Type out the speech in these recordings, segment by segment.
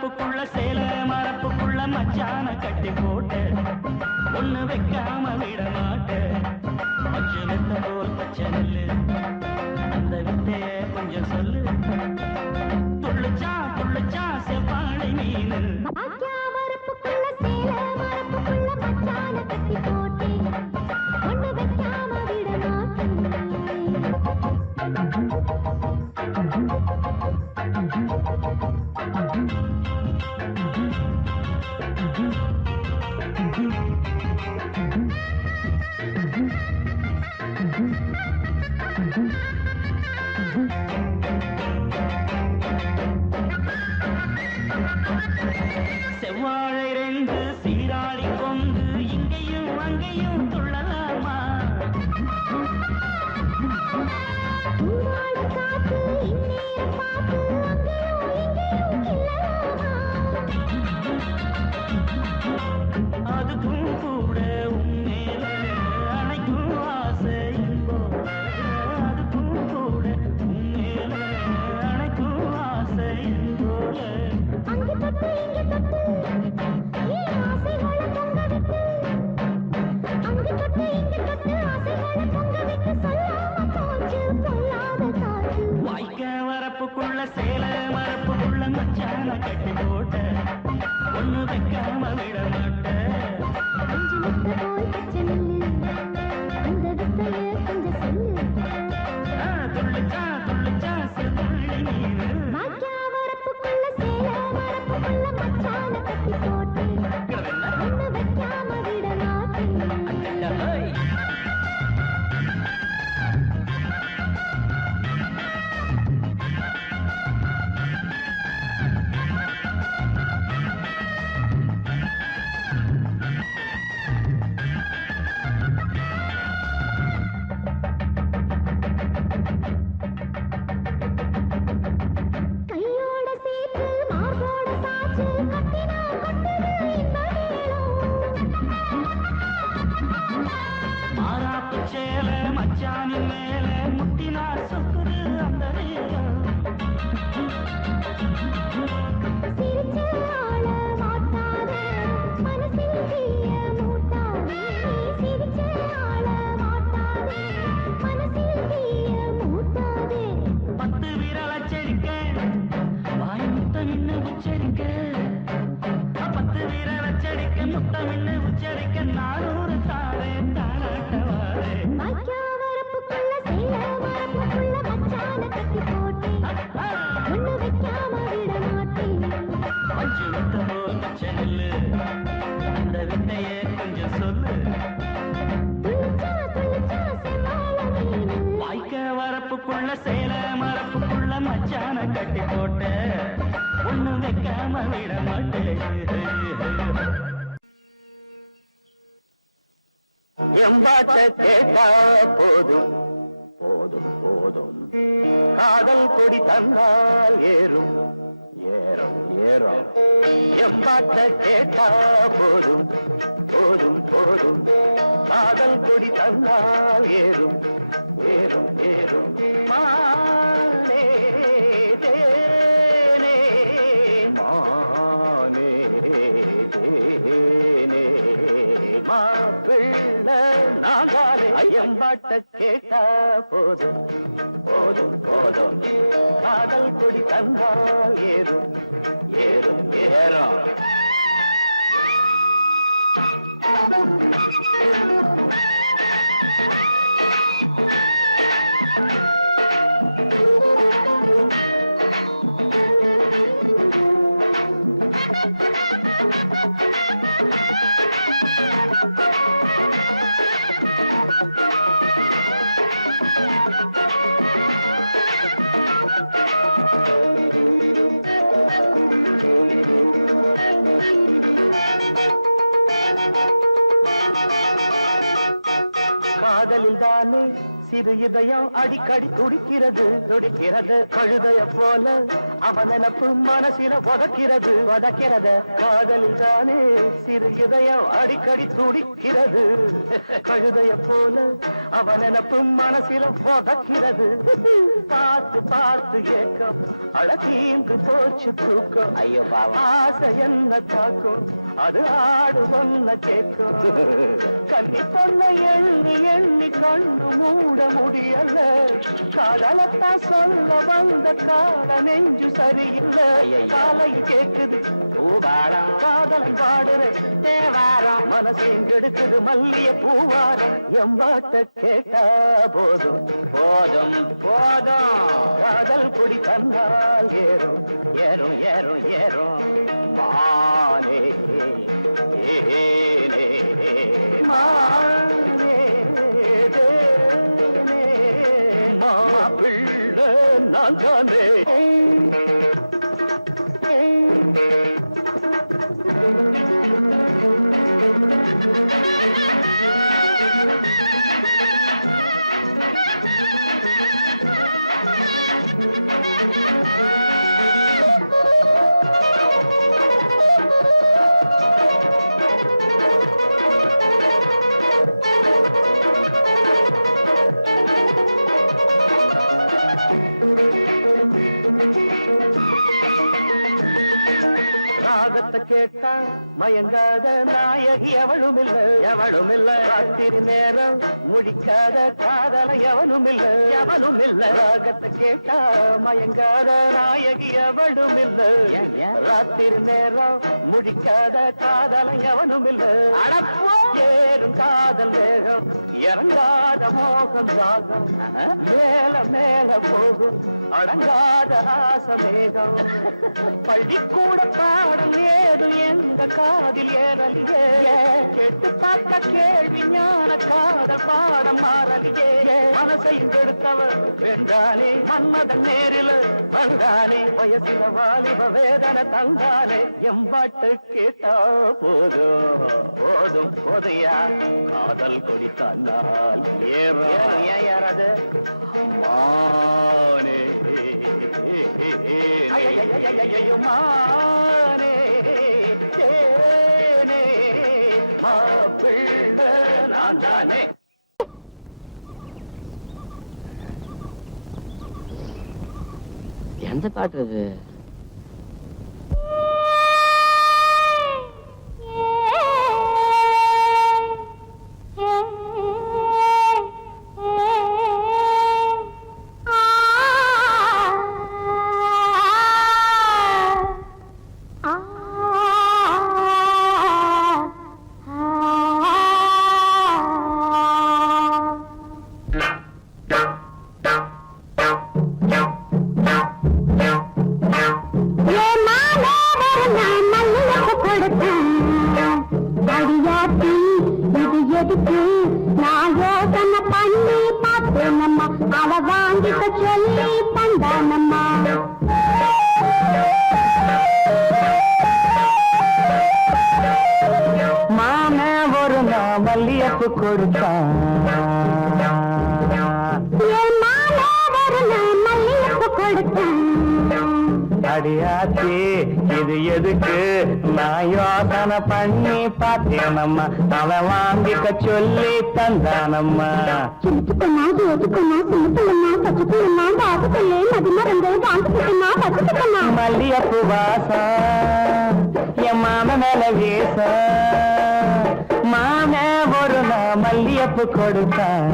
வரப்புக்குள்ள சேல மரப்புக்குள்ள மச்சான கட்டி போட்டு ஒண்ணு வைக்காம விட மாட்டேன். பச்சை வெத்த போல் பச்சை நெல்லு அந்த வித்தைய கொஞ்சம் சொல்லு. துள்ளுச்சா துள்ளுச்சா செவ்வாழை மீனு வரப்புக்குள்ள சேல மரப்புக்குள்ள மச்சான கட்டி போட்டு ஒண்ணு வைக்காம விட செவ்வாழை ரெண்டு சீராடி கொண்டு இங்கேயும் அங்கேயும் துள்ளலாமா? காத்து இந்நேரம் பார்த்து அங்கேயும் இங்கேயும் கிள்ளலாமா? அதுக்கும் கூட உண்மையில அனைக்கும் ஆசை போல. அதுக்கும் கூட உண்மையில அனைக்கும் ஆசை போல. அங்கு தொட்டு இங்கு தொட்டு ஏன் ஆசைகளை பொங்க விட்டு, அங்கு தொட்டு இங்கு தொட்டு ஆசைகளை பொங்க விட்டு சொல்லாம போச்சு பொல்லாத காற்று. வாய்க்க வரப்புக்குள்ள சேல மரப்புக்குள்ள மச்சான கட்டி போட்ட ஒண்ணு வைக்காம விட மாட்டேன். அஞ்சு முட்டை போல் பச்சை நெல்லு அந்த வித்தைய கொஞ்சம் சொல்லு. துள்ளுச்சா துள்ளுச்சா செவ்வாழை மீனு வாய்க்கா வரப்புக்குள்ள சேல மரப்புக்குள்ள மச்சான கட்டி போட்டு ஒண்ணு வைக்காம விட மாட்டேன். கையோட சேர்த்து மார்போட சாச்சு கட்டினா கொட்டுது இந்த மேளம். மாறாப்பு சேல மச்சானின் மேல முட்டினா சொக்குது அந்த நேரம். சிரிச்ச ஆள மாட்டாதே மனசில் தீய மூட்டாதே. சிரிச்ச ஆள மாட்டாதே மனசில் தீய மூட்டாதே. 10 விரல் அச்சரிக்க வாய் முத்தம் நின்று உச்சரிக்க. 10 விரல் அச்சடிக்க முத்தம் நின்று உச்சரிக்க 400 தாரே தானாட்டவாரே. வாய்க்கா வரப்புக்குள்ள சேல மரப்புக்குள்ள மச்சான கட்டி போட்டு ஒண்ணு வைக்காம விட மாட்டேன். பஞ்சு முத்த போல் பச்சை நெல்லு அந்த வித்தைய கொஞ்சம் சொல்லு. துள்ளுச்சா துள்ளுச்சா செவ்வாழை மீனு வாய்க்க வரப்புக்குள்ள சேல மரப்புக்குள்ள மச்சான கட்டி போட்ட ஒண்ணு வைக்காம விட மாட்டேன். எம்பாட்ட கேட்டா போதும் போதும் போதும். காதல் கொடி தந்தால் ஏறும் ஏறும் ஏறும். எம்பாட்ட கேட்டா போதும் போதும் போதும். காதல் கொடி தந்தால் ஏறும் ஏறும் ஏறும். மானே தேனே மானே தேனே மாப்பிள்ள நாங்காலே. ஐயம்பாட்ட கேட்டா போதும் போதும் போதும். காதல் கொடி தந்தால் ஏறும் ஏறும் ஏறும். காதலில் தானே சிறு இதயம் அடிக்கடி துடிக்கிறது துடிக்கிறது கழுதைய போல அவன் நினப்பு மனசில வதக்கிறது காதலில் தானே சிறு இதயம் அடிக்கடி துடிக்கிறது கழுதைய போல அவன் நினப்பு மனசில வதக்கிறது பார்த்து பார்த்து ஏக்கம் அழகீந்து போச்சு தூக்கம் ஐயோ ஆசை என்ன தாக்கும் அது ஆடு ஒன்ன கேட்கும் கண்ணி பொண்ண எண்ணி எண்ணி கண்ணு மூட முடியல காதலத்தான் சொல்ல வந்த கால நெஞ்சு சரியில்லை காலை கேக்குது காதலன் பாடுற தேவாரம் மனசையும் கெடுக்குது மல்லிய பூவாரம் எம்பாட்ட கேட்டா போதும் போதும் போதும் காதல் கொடி தந்தால் ஏறும் ஏறும் ஏறும் ஏறும் மானே ஏனே மானே தேனே மாப்பிள்ளை நான் தானே ராகத்தை கேட்டா மயங்காத நாயகி எவளும் இல்ல ராத்திரி நேரம் முடிக்காத காதல எவனும் இல்ல ராகத்தை கேட்டா மயங்காத நாயகி எவளும் இல்ல ராத்திரி நேரம் முடிக்காத காதல எவனும் இல்ல ஏறும் காதல் வேகம் இறங்காத மோகம் ராகம் மேல மேல போகும் அடங்காத ஆசமேகம் பள்ளிக்கூட பாடம் ஏதும் எங்க காதில் ஏறலியே கேட்டு பார்த்த கேள்வி ஞான காதல் பாடம் மாறலியே மனசை கெடுத்தவர் வென்றானே மன்மதன் நேரில் வந்தானே வயசில வாலிப வேதனை தந்தானே எம்பாட்டு கேட்டா போதும் போதும் போதையா காதல் கொடி தந்தால் ஏறது மானே மானே தேனே மாப்பிள்ளை நான் தானே எந்த பாட்டு இது? மல்லியப்பு கொடுத்தான் அடியாச்சி இது எதுக்கு நான் யோசனை பண்ணி பார்த்தேனம்மா அவன் வாங்கிக்க சொல்லி தந்தானம்மா மல்லியப்பு வாசம் என் மாம மேல வீச மாம ஒரு நான் மல்லியப்பு கொடுத்தான்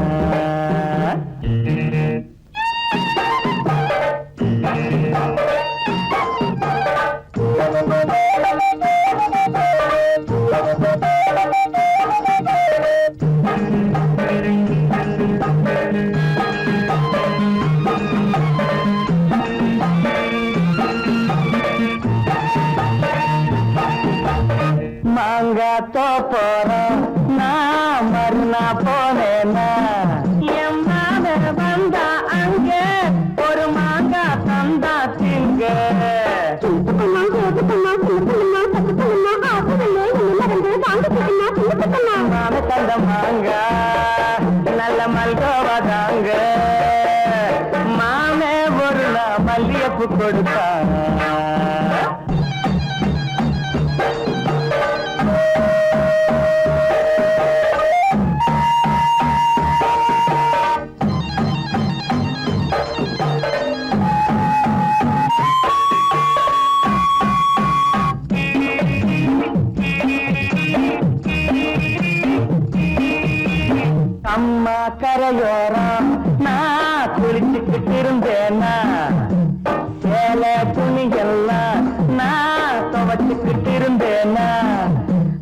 மாங்காத்தோ போறோம் நான் மறுநா போனேன்னா என் மாம வந்தா அங்க ஒரு மாங்கா தந்தா திங்க மாம தந்த மாங்கா நல்ல மல்கோவா தாங்க கொடுத்தா அம்மா கரையோரம் நான் குளிச்சுக்கிட்டு இருந்தேனா சேலை துணியெல்லாம் நான் துவச்சுக்கிட்டு இருந்தேனா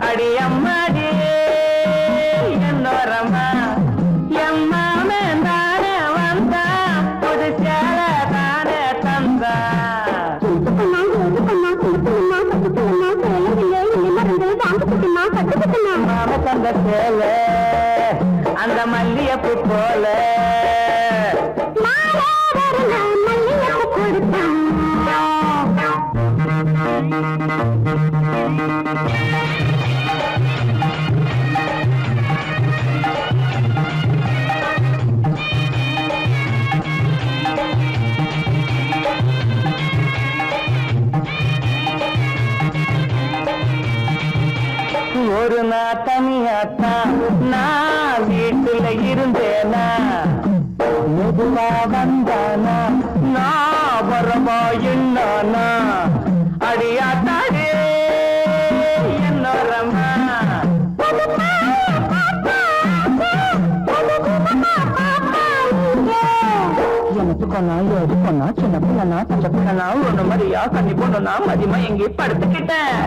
அடி அம்மாடி என்னோரம்மா எம்மாமே தானே வந்தா புது சேலை தானே தந்தா மாம தந்த சேலை அந்த மல்லியப்பு போல ஒரு நாள் தனியாத்தான் நான் வீட்டுல இருந்தேனா மெதுவா வந்தானா நான் வரவா என்னானா அடியாத்தாடே என்னோரம்மா எனக்கு கொண்டா எது கொண்டா சின்ன பிள்ளனா பச்சை பிள்ளனா ஒண்ணு மாதிரியா கண்ணி பொண்ணுனா மதியமா எங்கே படுத்துக்கிட்டேன்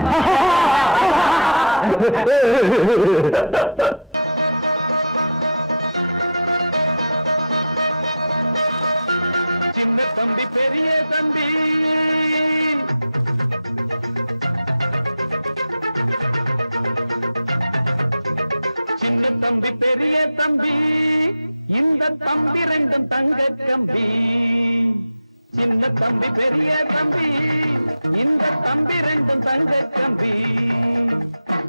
சின்ன தம்பி பெரிய தம்பி சின்ன தம்பி பெரிய தம்பி இந்த தம்பி ரெண்டும் தங்க கம்பி சின்ன தம்பி பெரிய தம்பி இந்த தம்பி ரெண்டும் தங்க கம்பி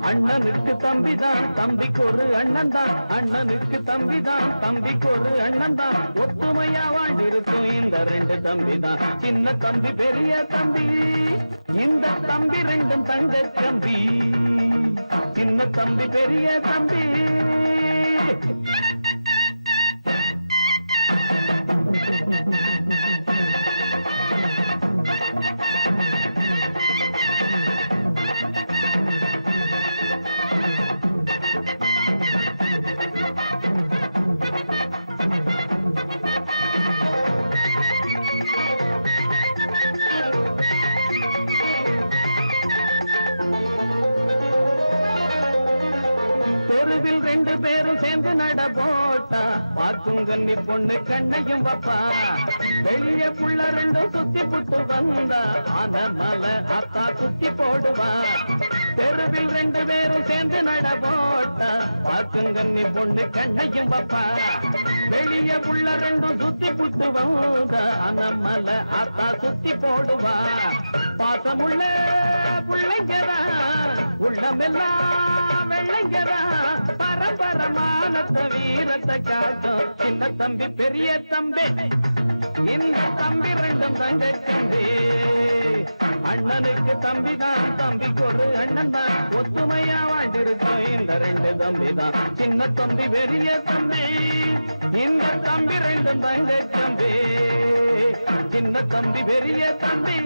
அண்ணனுக்கு தம்பிதான் தம்பிக்கு ஒரு அண்ணன் தான் அண்ணனுக்கு தம்பிதான் தம்பிக்கு ஒரு அண்ணன் தான் ஒத்துமையா வாழ்ந்திருக்கும் இந்த ரெண்டு தம்பி தான் சின்ன தம்பி பெரிய தம்பி இந்த தம்பி ரெண்டும் தங்க தம்பி சின்ன தம்பி பெரிய தம்பி தெருவில் ரெண்டு பேரும் சேர்ந்து நட போட்டா பார்க்கும் கண்ணி பொண்ணு கண்ணையும் வப்பா வெளிய புள்ள ரெண்டும் சுத்தி புட்டு வந்தா ஆன மலை அத்தா சுத்தி போடுவா தெருவில் ரெண்டு பேரும் சேர்ந்து நட போட்டா பார்க்கும் கண்ணி பொண்ணு கண்ணையும் வப்பா வெளிய புள்ள ரெண்டும் சுத்தி புட்டு வந்தா ஆன மலை அத்தா சுத்தி போடுவா பாசமுள்ள புள்ளைங்கதா உள்ளமெல்லாம் வெள்ளைங்கதா பரம்பரமானத்த வீரத்தை காட்டும் சின்ன தம்பி பெரிய தம்பி இந்த தம்பி ரெண்டும் தங்க தம்பி அண்ணனுக்கு தம்பிதான் தம்பிக்கு ஒரு அண்ணன் தான் ஒத்துமையா வாழ்ந்திருக்கோம் இந்த ரெண்டு தம்பி தான் சின்ன தம்பி பெரிய தம்பி இந்த தம்பி ரெண்டும் தங்க தம்பி சின்ன தம்பி பெரிய தம்பி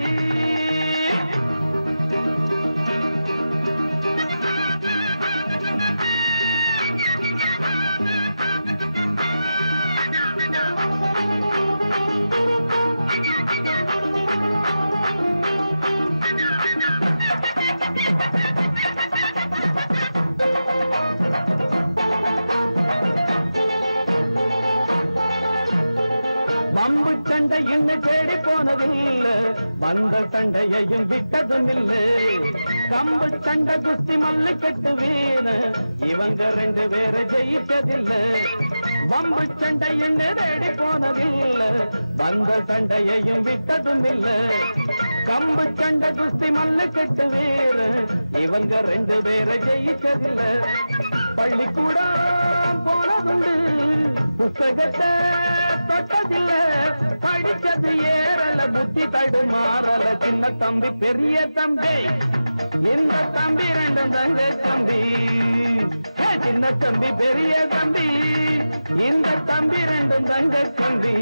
பம்பு சண்டை இன்னும் தேடி போனதில்லை வந்த சண்டையையும் விட்டதும் இல்லை கம்பு சண்டை குஸ்தி மல்லு கட்டு வீண இவங்க ரெண்டு பேரை ஜெயிச்சதில்லை வம்பு சண்டை இன்னும் தேடி போனதில்லை வந்த சண்டையையும் விட்டதும் இல்லை கம்பு சண்டை குஸ்தி மல்லு கட்டு வீண இவங்க ரெண்டு பேரை ஜெயிச்சதில்லை பள்ளிக்கூடம் போனதுண்டு புத்தகத்தை தொட்டதில்ல, படிச்சது ஏறல, புத்தி தடுமாறல. சின்ன தம்பி பெரிய தம்பி, இந்த தம்பி ரெண்டும் தங்க தம்பி. சின்ன தம்பி பெரிய தம்பி, இந்த தம்பி ரெண்டும் தங்க தம்பி.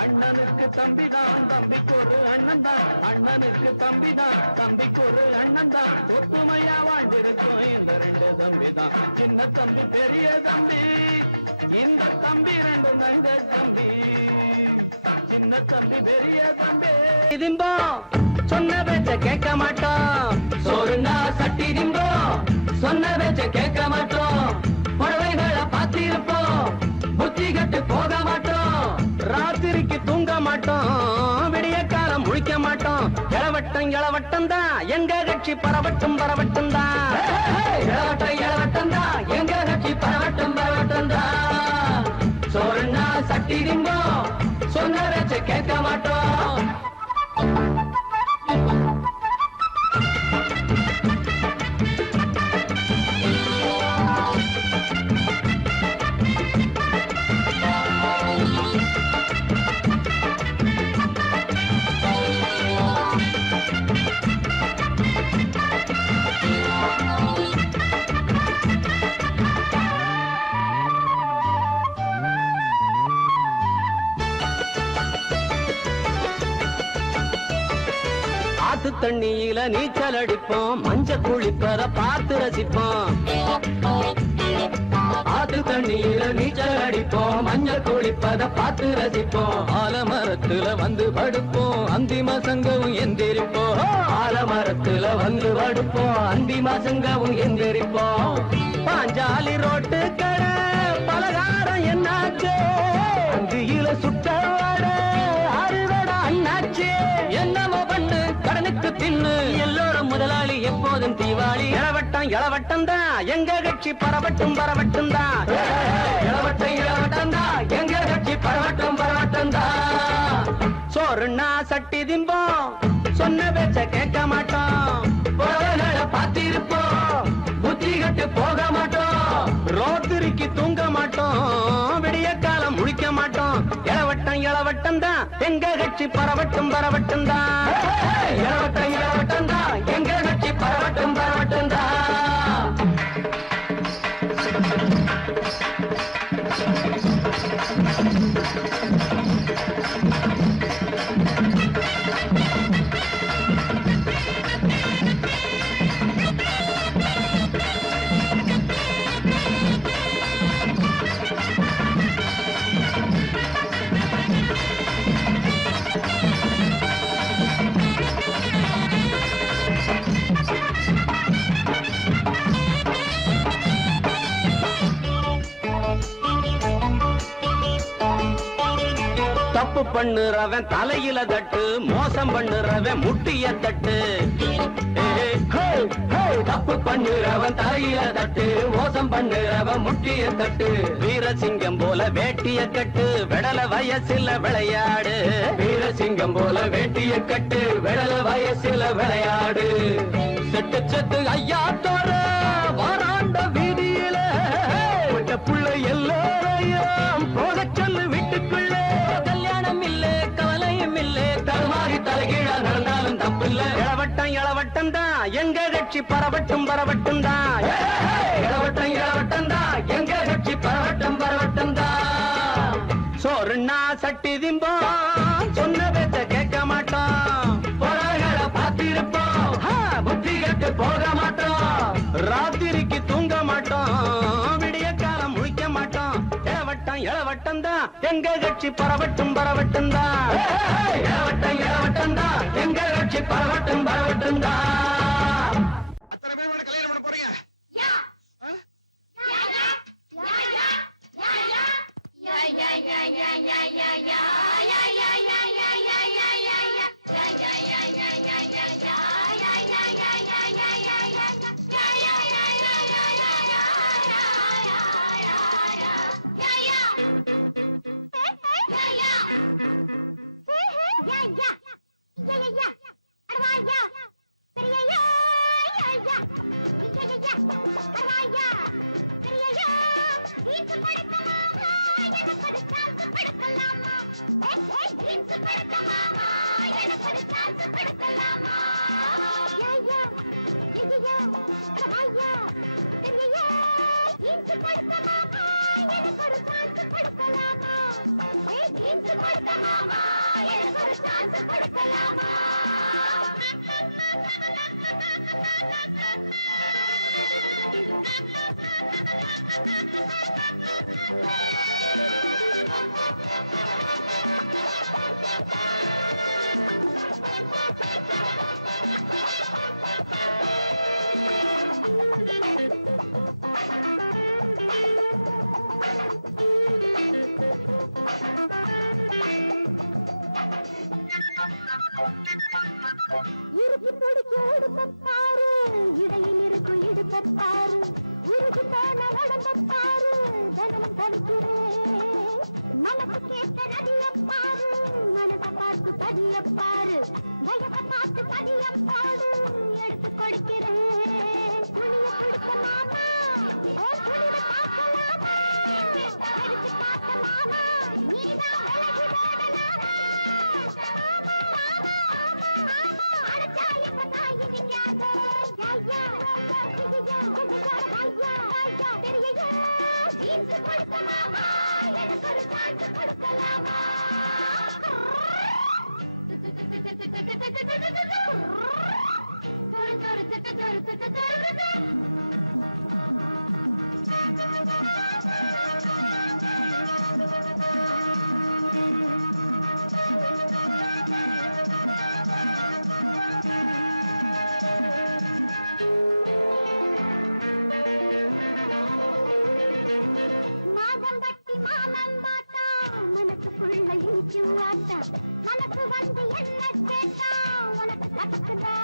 அண்ணனுக்கு தம்பிதான், தம்பிக்கு ஒரு அண்ணன் தான். அண்ணனுக்கு தம்பிதான், தம்பிக்கு ஒரு அண்ணன் தான். ஒத்துமையா வாழ்ந்திருக்கும் இந்த ரெண்டு தம்பி தான். சின்ன தம்பி பெரிய தம்பி, இந்த தம்பி ரெண்டும் தங்க தம்பி. சின்ன தம்பி பெரிய தம்பி. திம்போ சொன்ன பேச்ச கேட்க மாட்டோம். சோறுனா சட்டி திம்போ சொன்ன பேச்ச கேட்க மாட்டோம். புடவைகளை பார்த்திருப்போம், புத்தி கட்டு போக மாட்டோம். ராத்திரிக்கு தூங்க மாட்டோம், விடிய காலம் முழிக்க மாட்டோம். இளவட்டம் இளவட்டம் தான் எங்க கட்சி பரவட்டும் பரவட்டும் தான். இளவட்டம் இளவட்டம் தான் எங்க கட்சி பரவட்டும் பரவட்டும் தான். சோறுனா சட்டி திம்போ சொன்ன பேச்ச கேட்க மாட்டோம். ஆத்து தண்ணியில நீச்சல் அடிப்போம், மஞ்ச குளிப்பத பார்த்து ரசிப்போம். ஆத்து தண்ணியில நீச்சல் அடிப்போம், மஞ்சள் குளிப்பத பார்த்து ரசிப்போம். ஆலமரத்துல வந்து படுப்போம், அந்தி மசங்கவும் எந்திரிப்போம். ஆலமரத்துல வந்து படுப்போம், அந்தி மசங்கவும் எந்திரிப்போம். பாஞ்சாலி ரோட்டு கடை பலகாரம் என்னாச்சு, அந்தியில சுட்ட அறுவடை அண்ணாச்சு. என்னமோ பண்ணு கடனுக்கு தின்னு, எல்லோரும் முதலாளி எப்போதும் தீவாளி. இளவட்டம் இளவட்டம் தான் எங்க கட்சி பரவட்டும் பரவட்டும் தான். இளவட்டம் இளவட்டம் தான் எங்க கட்சி பரவட்டும் பரவட்டும் தான். சோறுனா சட்டி திம்போம், சொன்ன பேச்ச கேட்க மாட்டோம். புடவைகளை பார்த்திருப்போம், புத்தி கட்டு போக மாட்டோம். ரோத்திரிக்கு தூங்க மாட்டோம், விடிய காலம் முழிக்க மாட்டோம். இளவட்டம் இளவட்டம் தான் எங்க கட்சி பரவட்டும் பரவட்டும் தான். இளவட்டம் இளவட்டம் தான் எங்க கட்சி பரவட்டும் பரவட்டும் தான். தப்பு பண்ணுறவன் தலையில தட்டு, மோசம் பண்ணுறவன் முட்டிய தட்டு. தப்பு பண்ணுறவன் தலையில தட்டு, மோசம் பண்ணுறவன் முட்டிய தட்டு. வீரசிங்கம் போல வேட்டிய கட்டு, விடல வயசுல விளையாடு. வீரசிங்கம் போல வேட்டிய கட்டு, விடல வயசுல விளையாடு. செட்டு செட்டு ஐயா தோற வாராண்ட வீதியில புள்ள எல்லோரையும் போக சொல்லு வீட்டுக்குள்ள. கல்யாணம் இல்ல கவலையும் இல்ல, தருமாறி தலைகீழா நடந்தாலும் தப்பில்ல. இளவட்டம் இளவட்டம் தான் எங்க கட்சி பரவட்டும் பரவட்டும் தான். இளவட்டம் இளவட்டம் தான் எங்க கட்சி பரவட்டும் பரவட்டும் தான். சோறுனா சட்டி திம்போம், சொன்ன பேச்ச கேட்க மாட்டோம். புடவைகளை பார்த்திருப்போம், புத்தி கட்டு போக மாட்டோம். ராத்திரிக்கு தூங்க மாட்டோம், விடிய காலம் முழிக்க மாட்டோம். இளவட்டம் இளவட்டம் தான் எங்க கட்சி பரவட்டும் பரவட்டும் தான். இளவட்டம் இளவட்டம் தான் எங்க கட்சி பரவட்டும் பரவட்டும் தான். அத்தனை பேரோட கல்யாணம் பண்ண போறீங்க? Yeah. மாமா எனக்கு ஒரு சான்ஸ் கொடுக்கலாமா ஐயா ஐயா ஐயா தெரியலையா ஜீன்ஸ் கொடுத்த மாமா எனக்கு ஒரு சான்ஸ் கொடுக்கலாமா ஜீன்ஸ் கொடுத்த மாமா எனக்கு ஒரு சான்ஸ் கொடுக்கலாமா இருக்கு பிடிக்க உடுப்பாரு இடையில் இருக்கும் இடுப்பாரு உருகி போன உடம்பாரு தனமும் தவிக்கிறேன் மனசு கேட்ட நதியப்பாரு மனசை பார்த்து பதியப்பாரு வயசை பார்த்து பதியப்பாடு எடுத்து கொடுக்கிறேன் துணிய கொடுக்க மாமா ஓ துணிய பார்க்கலாமா எடுத்து பார்க்க மாமா நீதான் விலகி ஓடலாமா மனசு வந்து என்ன கேட்டா உனக்கு கத்துதா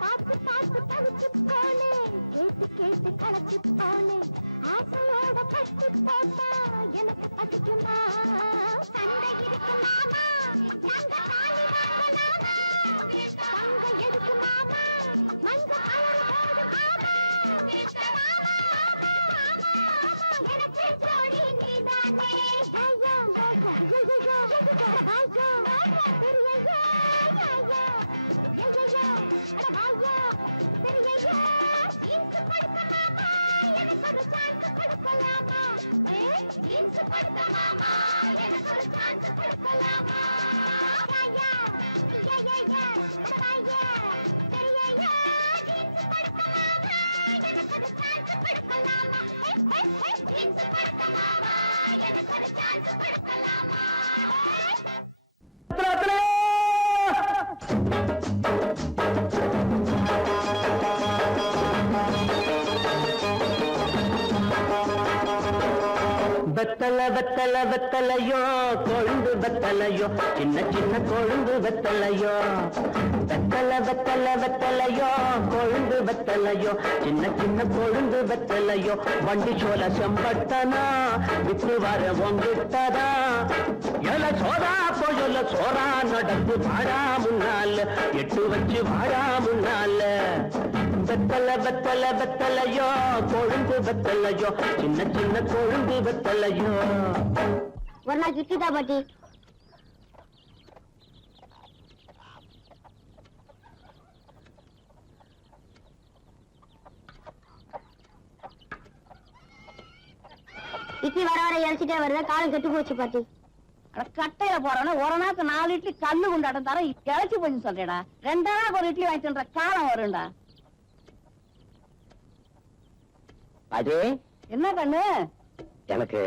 பார்த்து பார்த்து தவிச்சு போனே கேட்டு கேட்டு கலச்சு போனே ஆசையோட கட்டி போட்டா எனக்கு பசிக்குமா சண்டை இருக்கு மாமா நாங்க காலி வாங்கலாமா தங்க எதுக்கு மாமா மஞ்ச கலர் போடு மாமா எனக்கு ஜோடி நீதானே வெத்தல வெத்தல வெத்தலையோ கொழுந்து வெத்தலையோ சின்ன சின்ன கொழுந்து வெத்தலையோ வெத்தல வெத்தல வெத்தலையோ கொழுந்து வெத்தலையோ சின்ன சின்ன கொழுந்து வெத்தலையோ வண்டி சோல செம்பட்டனா வித்து வர ஒங்கிட்டதா எல சோதா போயல சோரா நடந்து வாடா முன்னால எட்டு வச்சு வாடா முன்னால வெத்தல வெத்தல வெத்தலையோ கொழுந்து வெத்தலையோ சின்ன சின்ன கொழுந்து வெத்தலையோ ஒரு நாள் கிட்டிதா பாட்டி இட்லி வர வர இறச்சிட்டே வருது காலம் கெட்டு போச்சு பாட்டி கட்டையில போறவன ஒரு நாக்கு 4 இட்லி கல்லு கொண்டாட்டம் தர இழைச்சு போச்சு சொல்றேடா 2 நாள் ஒரு இட்லி வாங்கிட்டு காலம் வரும்டா அது என்ன கண்ணு எனக்கு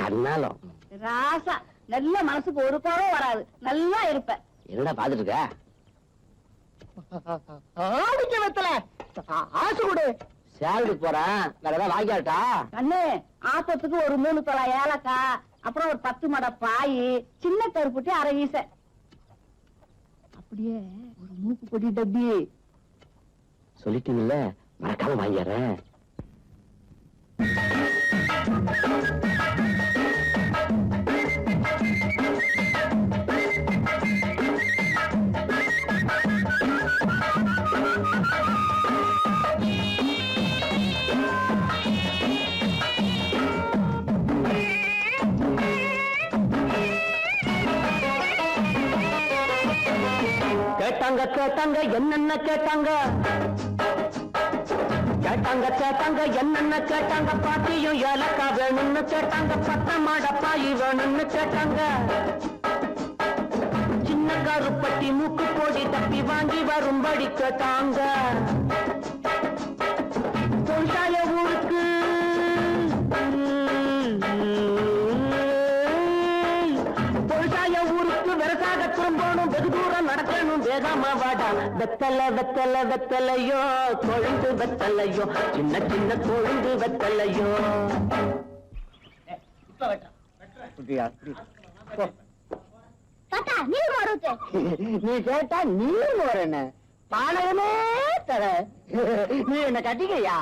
கண்ணாலம் ராசா நல்ல மனசுக்கு ஒரு கோவம் வராது நல்லா இருப்ப என்னடா பாத்துட்டு இருக்க ஆடிக்க வெத்தல ஆசை கொடு சேலரி போறேன் வேற ஏதாவது வாங்கியாட்டா கண்ணு ஆப்பத்துக்கு ஒரு 3 தொலை ஏலக்காய் அப்புறம் ஒரு 10 மடை பாய் சின்ன கருப்புட்டி அரை வீச அப்படியே ஒரு மூக்கு பொடி டப்பி சொல்லிட்டீங்கல்ல மறக்காம வாங்கிடுறேன் கேட்டாங்க கேட்டாங்க என்னென்ன கேட்டாங்க கேட்டாங்க கேட்டாங்க என்னென்ன கேட்டாங்க பாட்டியும் ஏலக்கா வேணும்னு கேட்டாங்க பத்த மாடப்பாயி வேணும்னு கேட்டாங்க சின்ன கருப்பட்டி மூக்கு போடி தப்பி வாங்கி வரும்படி கேட்டாங்க பொருளாய ஊருக்கு பொருளாய ஊருக்கு விவசாய திரும்பணும் வெகு தூரம் நடக்கணும் வேகாம வாடா வெத்தலை வெத்தலை வெத்தலையோ கொழுந்து வெத்தலையோ சின்ன சின்ன கொழுந்து வெத்தலையோ தாத்தா நீர் மாறுச்சு நீ கேட்டா நீ போறேன்னு பானகமே தர நீ என்ன கட்டிக்கையா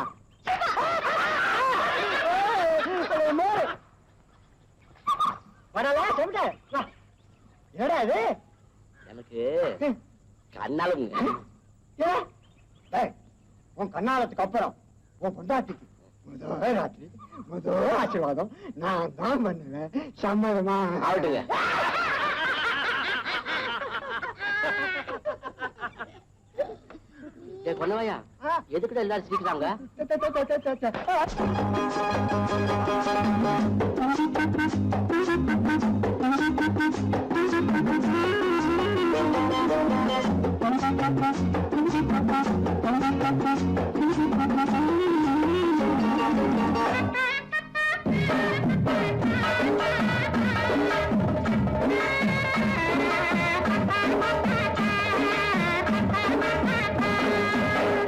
வரலாம் சொல்லிட்ட ஏடா இது எனக்கு கண்ணாலும் உன் கண்ணாலத்துக்கு அப்புறம் உன் பொண்டாட்டிக்கு முதல் ராத்திரி முதல் ஆசீர்வாதம் நான் தான் பண்ணுவேன் சம்மதமா ஆகட்டுங்க கொன்னவையா எதுக்கிட்ட எல்லாரும் சிரிக்கிறாங்க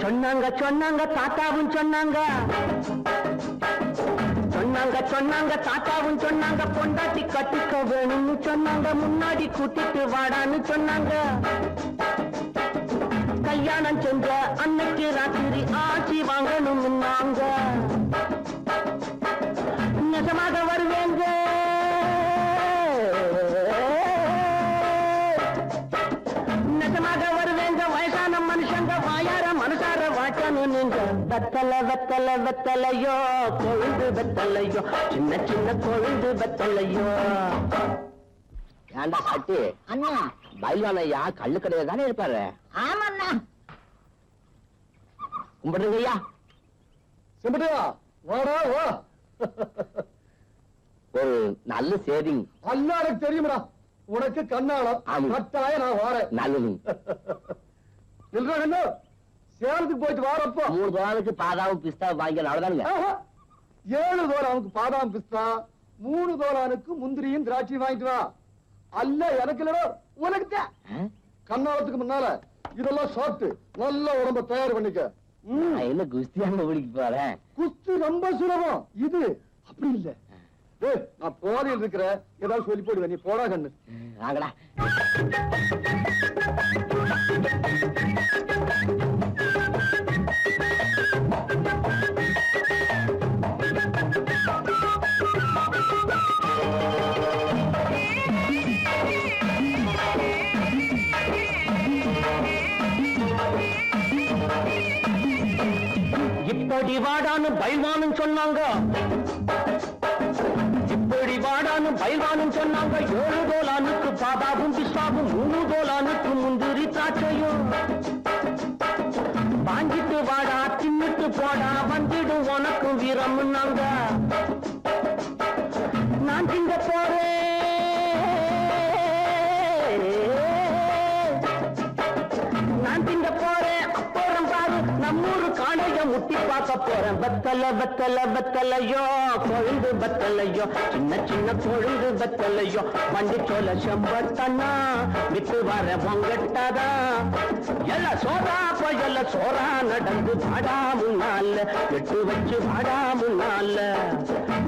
சொன்னாங்க சொன்னாங்க தாத்தாவும் சொன்னாங்க சொன்னாங்க சொன்னாங்க தாத்தாவும் சொன்னாங்க பொண்டாட்டி கட்டிக்க வேணும்னு சொன்னாங்க முன்னாடி கூட்டிட்டு வாடான்னு சொன்னாங்க கல்யாணம் செஞ்ச அன்னைக்கு ராத்திரி ஆட்சி வாங்கணும்னாங்க நிஜமாக வருவேங்க நிஜமாக வருவேங்க வயசான மனுஷங்க வாயார மனசார வாட்டணும் நீங்க வெத்தலை வெத்தலை வெத்தலையோ கொழுந்து வெத்தலையோ சின்ன சின்ன கொழுந்து வெத்தலையோ ஏண்டா சாட்டி அண்ணா பைல்வான் ஐயா கள்ளு கடையில தானே இருப்பாரு ஆமாண்ணா கும்பிடுங்க ஐயா சிம்பிட்டியா வாடா வா ஒரு நல்ல சேவிங் அல்ல எனக்கு தெரியுமடா உனக்கு கண்ணாலம் ஆமா. கட்டாய நான் வாரேன் நல்லது இல்ல சேலத்துக்கு போயிட்டு வாரப்போ 3 தோலானுக்கு பாதாவும் பிஸ்தா வாங்கி அவ்வளவுதானுங்க 7 தோலானுக்கு பாதாம் பிஸ்தா 3 தோலானுக்கு முந்திரியும் திராட்சையும் வாங்கிட்டு வா அல்ல எனக்கு இல்லடா உனக்கு கண்ணாலத்துக்கு முன்னால இதெல்லாம் சாப்பிட்டு நல்ல உடம்ப தயார் பண்ணிக்க நான் என்ன குஸ்தியாங்க பிடிக்க போறேன் குஸ்தி ரொம்ப சுலபம் இது அப்படி இல்ல ஏய், நான் போதையில் இருக்கிற ஏதாவது சொல்லி போடுவேன் நீ போடா கண்ணு வாங்கடா இப்படி வாடான்னு பைல்வானும் சொன்னாங்க இப்படி வாடான்னு பைல்வானும் சொன்னாங்க 7 தோலானுக்கு பாதாவும் பிஸ்தாவும் 3 தோலானுக்கு முந்திரி திராட்சையும் வாங்கிட்டு வாடா தின்னுட்டு போடா வந்துடும் உனக்கு வீரம்னாங்க நான் திங்க போறேன் நான் திங்க போறேன் அப்புறம் பாரு நம்மூரு காணைய முட்டி பார்க்க போறேன் வெத்தலை வெத்தலை வெத்தலையோ கொழுந்து வெத்தலையோ சின்ன சின்ன கொழுந்து வெத்தலையோ வண்டி சோல செம்பட்டனா விட்டு வர பொங்கட்டதா எல்ல சோறா போயல்ல சோறா நடந்து வாடா முன்னால விட்டு வச்சு வாடா முன்னால